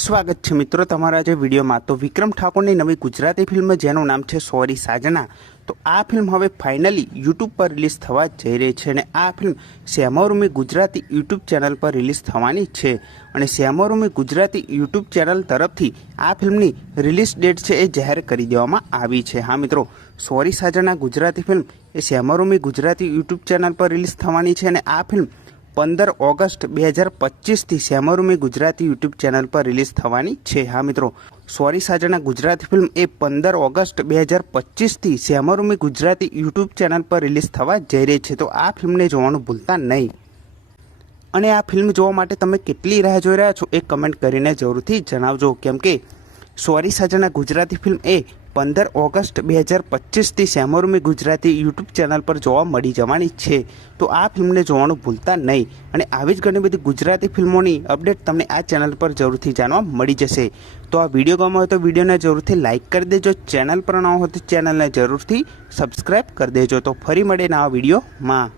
સ્વાગત છે મિત્રો તમારા જે વિડીયોમાં। તો વિક્રમ ઠાકોરની નવી ગુજરાતી ફિલ્મ જેનું નામ છે સોરી સાજના, તો આ ફિલ્મ હવે ફાઇનલી યુટ્યુબ પર રિલીઝ થવા જઈ રહી છે અને આ ફિલ્મ શ્યામોરુમી ગુજરાતી યુટ્યુબ ચેનલ પર રિલીઝ થવાની છે અને શ્યામોરુમી ગુજરાતી યુટ્યુબ ચેનલ તરફથી આ ફિલ્મની રિલીઝ ડેટ છે એ જાહેર કરી દેવામાં આવી છે। હા મિત્રો, સોરી સાજના ગુજરાતી ફિલ્મ એ શ્યામોરુમી ગુજરાતી યુટ્યુબ ચેનલ પર રિલીઝ થવાની છે અને આ film 15 August 2025 Shyamorumi Gujarati YouTube channel પર રિલીઝ થવાની છે। હા મિત્રો, સોરી સાજના ગુજરાતી ફિલ્મ એ 15 August 2025 Shyamorumi Gujarati YouTube channel પર રિલીઝ થવા જઈ રહી છે, તો આ ફિલ્મને જોવાનું ભૂલતા નહીં। અને આ ફિલ્મ જોવા માટે તમે કેટલી રાહ જોઈ રહ્યા છો એ કમેન્ટ કરીને જરૂરથી જણાવજો, કેમ કે સોરી સાજના ગુજરાતી ફિલ્મ એ 15 August 2025 Shyamorumi Gujarati YouTube channel પર જોવા મળી જવાની છે, તો આ ફિલ્મને જોવાનું ભૂલતા નહીં। અને આવી જ ઘણી બધી ગુજરાતી ફિલ્મોની અપડેટ તમને આ ચેનલ પર જરૂરથી જાણવા મળી જશે। તો આ વિડીયો ગમ્યો હોય તો વિડીયોને જરૂરથી લાઇક કરી દેજો, ચેનલ પર ન હોય તો ચેનલને જરૂરથી સબસ્ક્રાઈબ કરી દેજો। તો ફરી મળીએ નવા વિડીયોમાં।